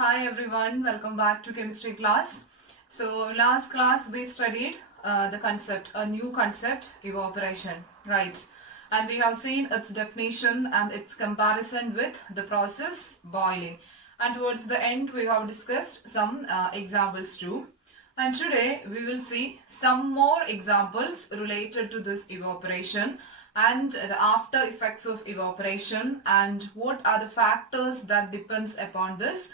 Hi everyone, welcome back to chemistry class. So last class we studied a new concept, evaporation, right? And we have seen its definition and its comparison with the process boiling. And towards the end we have discussed some examples too. And today we will see some more examples related to this evaporation and the after effects of evaporation and what are the factors that depends upon this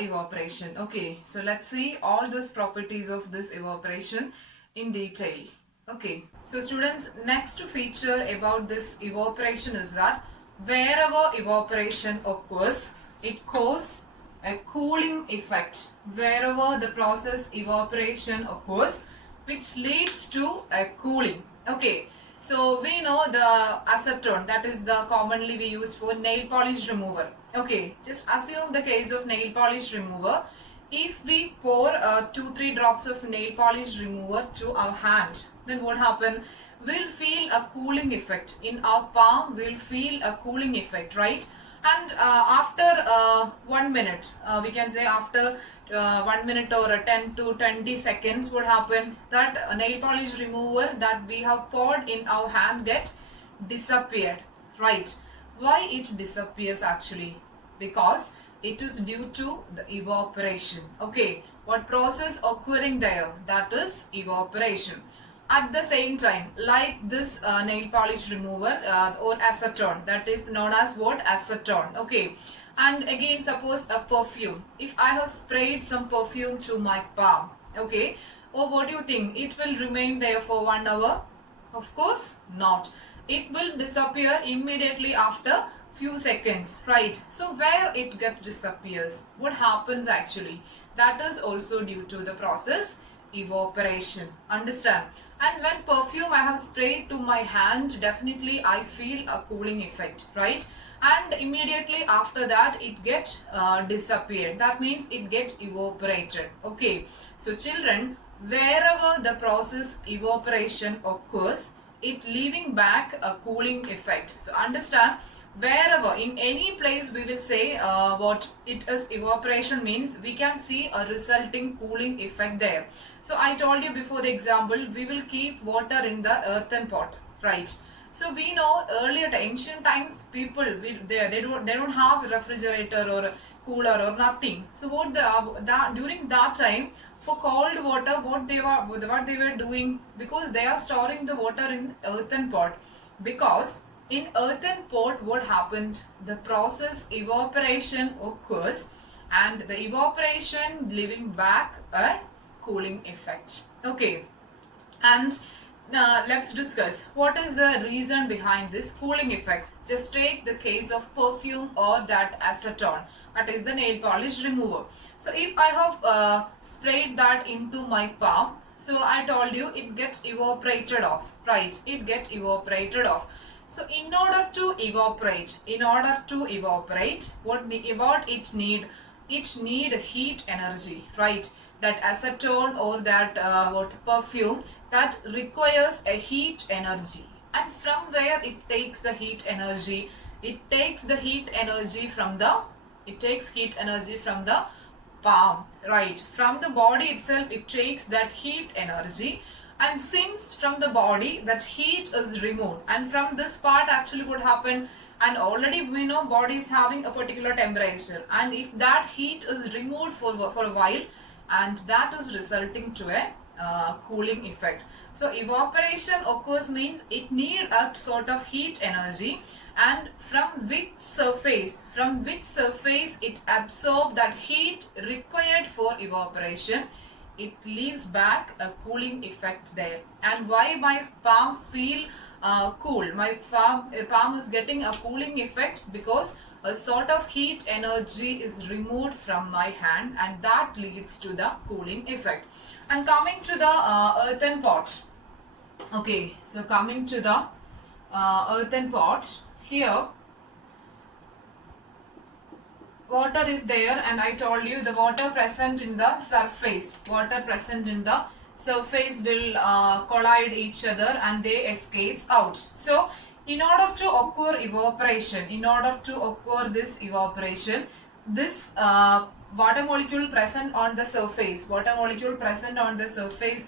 evaporation. Okay, so let's see all these properties of this evaporation in detail. Okay, so students, next feature about this evaporation is that wherever evaporation occurs, it causes a cooling effect. Wherever the process evaporation occurs, which leads to a cooling. Okay, so we know the acetone, that is the commonly we use for nail polish remover. Okay, just assume the case of nail polish remover. If we pour 2-3 drops of nail polish remover to our hand, then what happen? We'll feel a cooling effect. In our palm, we'll feel a cooling effect, right? And after 1 minute, we can say after 1 minute or 10 to 20 seconds, what happen? That nail polish remover that we have poured in our hand get disappeared, right? Why it disappears actually? Because it is due to the evaporation. Okay, what process occurring there? That is evaporation. At the same time, like this nail polish remover or acetone, that is known as what? Acetone. Okay, and again suppose a perfume. If I have sprayed some perfume to my palm, okay, or what do you think? It will remain there for 1 hour? Of course not. It will disappear immediately after few seconds, right? So where it gets disappears, what happens actually? That is also due to the process evaporation. Understand? And when perfume I have sprayed to my hand, definitely I feel a cooling effect, right? And immediately after that it gets disappeared. That means it gets evaporated. Okay, so children, wherever the process evaporation occurs, it leaving back a cooling effect. So understand, wherever in any place we will say what it is evaporation means, we can see a resulting cooling effect there. So I told you before the example, we will keep water in the earthen pot, right? So we know earlier ancient times people they don't have a refrigerator or cooler or nothing. So what during that time, for cold water, what they were doing, because they are storing the water in earthen pot, because in earthen pot what happened, the process evaporation occurs and the evaporation leaving back a cooling effect. Okay, and now let's discuss what is the reason behind this cooling effect. Just take the case of perfume or that acetone, that is the nail polish remover. So if I have sprayed that into my palm, so I told you it gets evaporated off, right? It gets evaporated off. So in order to evaporate, what it need? It need heat energy, right? That acetone or that what perfume, that requires a heat energy. And from where it takes the heat energy? It takes heat energy from the palm, right? From the body itself it takes that heat energy, and since from the body that heat is removed, and from this part actually what happened, and already we know body is having a particular temperature, and if that heat is removed for a while, and that is resulting to a cooling effect. So evaporation occurs means it need a sort of heat energy, and from which surface it absorb that heat required for evaporation, it leaves back a cooling effect there. And why my palm feel cool? My palm is getting a cooling effect because a sort of heat energy is removed from my hand, and that leads to the cooling effect. And coming to the earthen pot. Okay, so coming to the earthen pot, here water is there, and I told you the water present in the surface will collide each other and they escapes out. So in order to occur this evaporation, this water molecule present on the surface,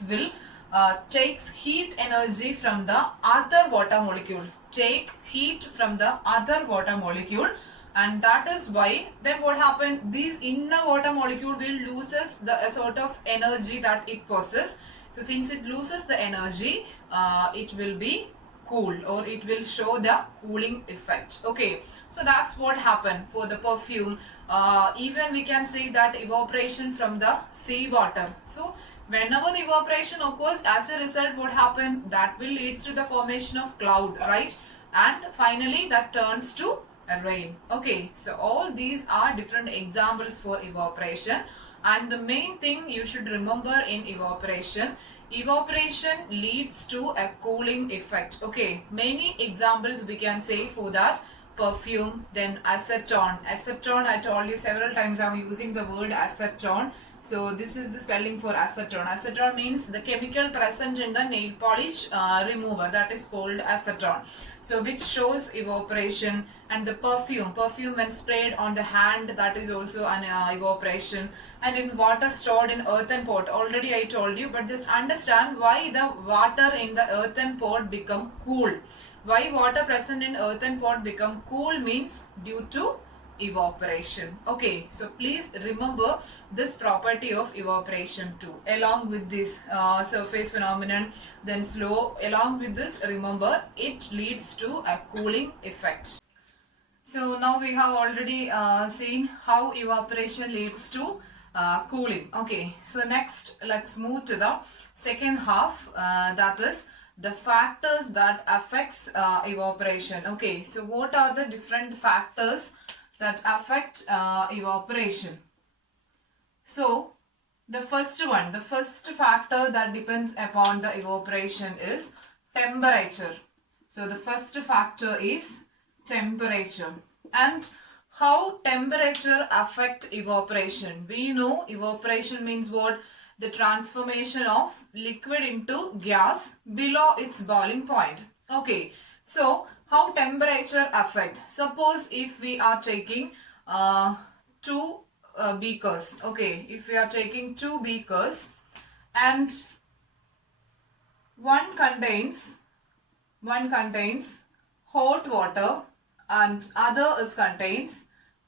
will takes heat energy from the other water molecule, and that is why then what happened, these inner water molecule will loses the sort of energy that it possesses. So since it loses the energy, it will be cool, or it will show the cooling effect. Okay, so that's what happened for the perfume. Even we can say that evaporation from the sea water. So whenever the evaporation occurs, as a result what happened, that will lead to the formation of cloud, right? And finally that turns to a rain. Okay, so all these are different examples for evaporation, and the main thing you should remember in evaporation leads to a cooling effect. Okay, many examples we can say for that. Perfume, then acetone. I told you several times I'm using the word acetone. So this is the spelling for acetone. Acetone means the chemical present in the nail polish remover, that is called acetone. So which shows evaporation. And the perfume when sprayed on the hand, that is also an evaporation. And in water stored in earthen pot, already I told you, but just understand why the water in the earthen pot become cool. Why water present in earthen pot become cool means due to evaporation. Okay, so please remember this property of evaporation too, along with this surface phenomenon, then slow. Along with this, remember it leads to a cooling effect. So now we have already seen how evaporation leads to cooling. Okay, so next let's move to the second half, that is the factors that affects evaporation. Okay, so what are the different factors that affect evaporation? So the first factor that depends upon the evaporation is temperature. So the first factor is temperature. And how temperature affect evaporation? We know evaporation means what? The transformation of liquid into gas below its boiling point. Okay, so how temperature affect? Suppose if we are taking two beakers. Okay, if we are taking two beakers and one contains hot water and other contains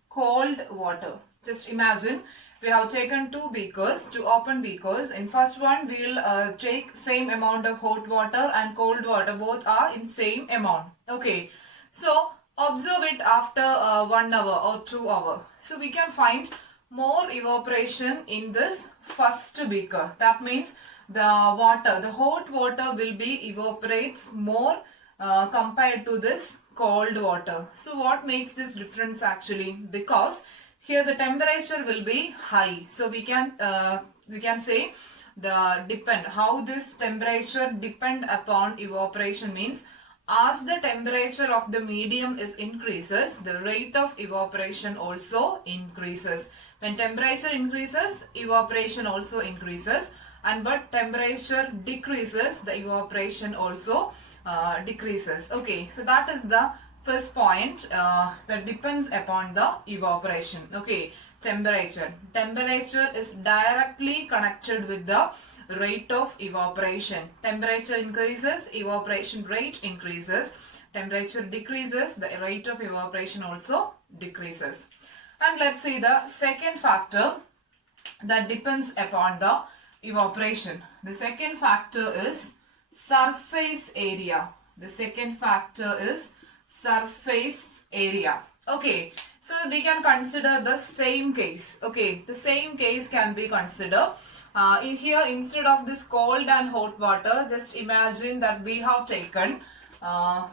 cold water. Just imagine we have taken two beakers, two open beakers. In first one we will take same amount of hot water and cold water, both are in same amount. Okay, so observe it after 1 hour or 2 hours. So we can find more evaporation in this first beaker. That means the hot water will be evaporates more compared to this cold water. So what makes this difference actually? Because here the temperature will be high. So we can say how this temperature depend upon evaporation means, as the temperature of the medium is increases, the rate of evaporation also increases. When temperature increases, evaporation also increases, and but temperature decreases, the evaporation also decreases. Okay, so that is the first point that depends upon the evaporation. Okay, temperature is directly connected with the rate of evaporation. Temperature increases, evaporation rate increases. Temperature decreases, the rate of evaporation also decreases. And let's see the second factor that depends upon the evaporation. The second factor is surface area. Surface area. Okay, so we can consider the same case. Okay, the same case can be considered. In here, instead of this cold and hot water, just imagine that we have taken hot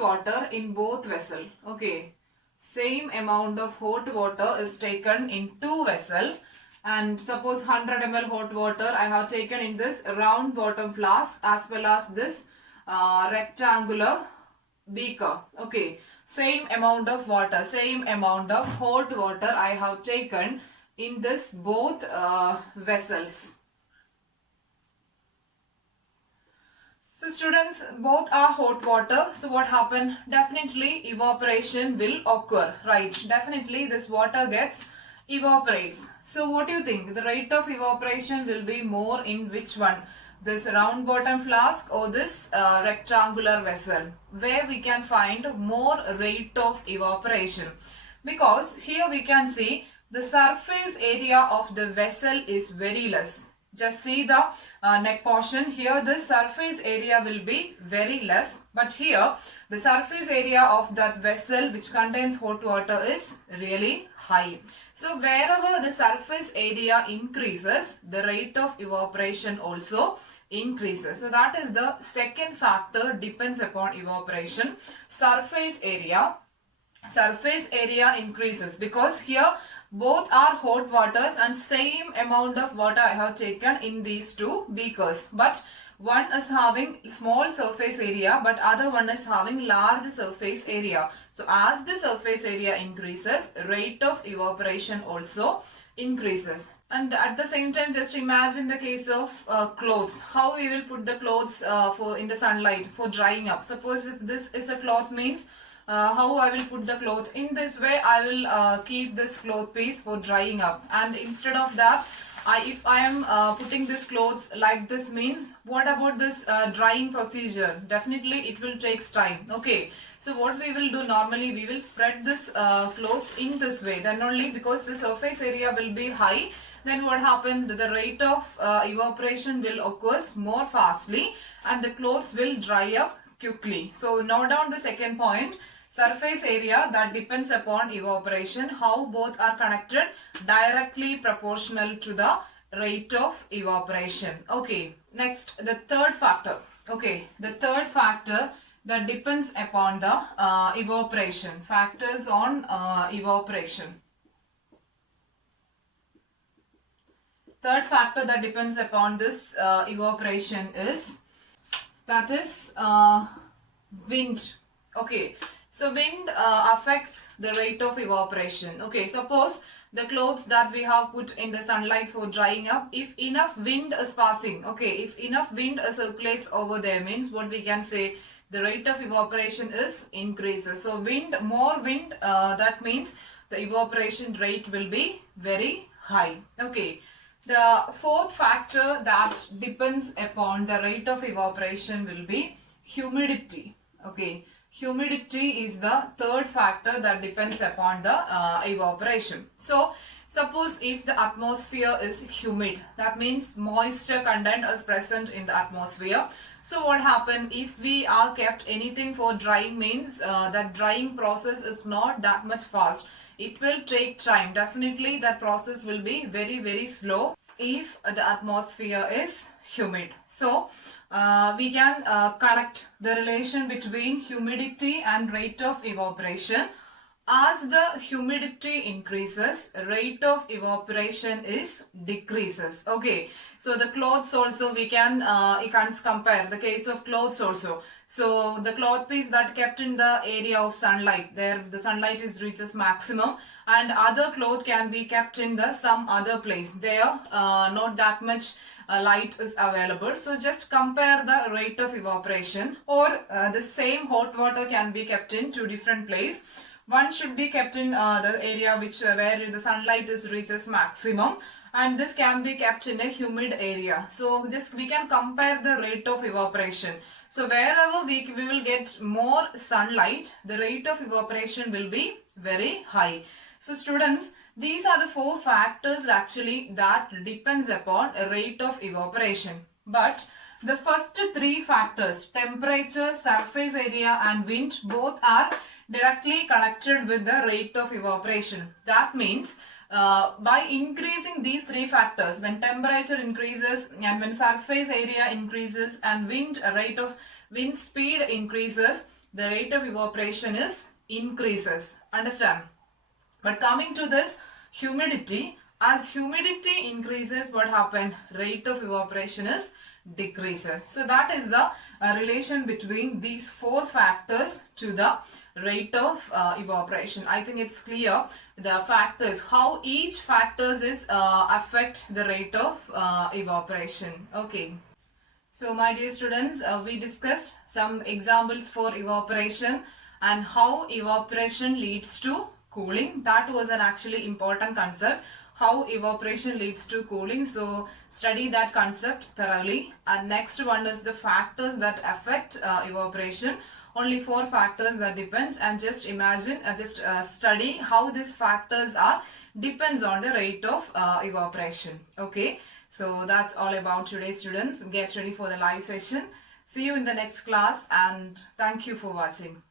water in both vessel. Okay, same amount of hot water is taken in two vessel, and suppose 100 ml hot water I have taken in this round bottom flask as well as this rectangular beaker. Okay, same amount of water, same amount of hot water I have taken in this both vessels. So students, both are hot water. So what happened? Definitely evaporation will occur, right? Definitely this water gets evaporates. So what do you think? The rate of evaporation will be more in which one? This round bottom flask or this rectangular vessel? Where we can find more rate of evaporation? Because here we can see the surface area of the vessel is very less. Just see the neck portion. Here the surface area will be very less, but here the surface area of that vessel which contains hot water is really high. So wherever the surface area increases, the rate of evaporation also increases. So that is the second factor, depends upon evaporation. Surface area increases because here both are hot waters and same amount of water I have taken in these two beakers, but one is having small surface area but other one is having large surface area. So as the surface area increases, rate of evaporation also increases. And at the same time, just imagine the case of clothes. How we will put the clothes for in the sunlight for drying up. Suppose if this is a cloth, means how I will put the cloth. In this way, I will keep this cloth piece for drying up. And instead of that, if I am putting this clothes like this, means what about this drying procedure? Definitely it will take time. Okay. So what we will do normally, we will spread this clothes in this way. Then only, because the surface area will be high, then what happened? The rate of evaporation will occur more fastly and the clothes will dry up quickly. So note down the second point. Surface area, that depends upon evaporation. How both are connected? Directly proportional to the rate of evaporation. Okay. Next, the third factor. Okay. The third factor that depends upon the evaporation. Factors on evaporation. Third factor that depends upon this evaporation is, that is wind. Okay. So wind affects the rate of evaporation. Okay, suppose the clothes that we have put in the sunlight for drying up, if enough wind is passing, okay, if enough wind circulates over there, means what we can say, the rate of evaporation is increases. So wind, more wind, that means the evaporation rate will be very high. Okay. The fourth factor that depends upon the rate of evaporation will be humidity. Okay. Humidity is the third factor that depends upon the evaporation. So, suppose if the atmosphere is humid, that means moisture content is present in the atmosphere. So, what happens if we are kept anything for drying, means that drying process is not that much fast. It will take time. Definitely that process will be very slow if the atmosphere is humid. So, we can connect the relation between humidity and rate of evaporation. As the humidity increases, rate of evaporation is decreases. Okay, so the clothes also we can compare the case of clothes also. So the cloth piece that kept in the area of sunlight, there the sunlight is reaches maximum, and other cloth can be kept in the some other place. There not that much light is available. So just compare the rate of evaporation, or the same hot water can be kept in two different places. One should be kept in the area where the sunlight is reaches maximum, and this can be kept in a humid area. So just we can compare the rate of evaporation. So wherever we will get more sunlight, the rate of evaporation will be very high. So students, these are the four factors actually that depends upon a rate of evaporation. But the first three factors, temperature, surface area and wind, both are directly connected with the rate of evaporation. That means by increasing these three factors, when temperature increases and when surface area increases and rate of wind speed increases, the rate of evaporation is increases. Understand? But coming to this humidity, as humidity increases, what happened? Rate of evaporation is decreases. So that is the relation between these four factors to the rate of evaporation. I think it's clear the factors, how each factors is affect the rate of evaporation. Okay. So my dear students, we discussed some examples for evaporation and how evaporation leads to cooling. That was an actually important concept, how evaporation leads to cooling. So study that concept thoroughly. And next one is the factors that affect evaporation. Only 4 factors that depends, and just imagine, study how these factors are depends on the rate of evaporation. Okay. So that's all about today, students. Get ready for the live session. See you in the next class, and thank you for watching.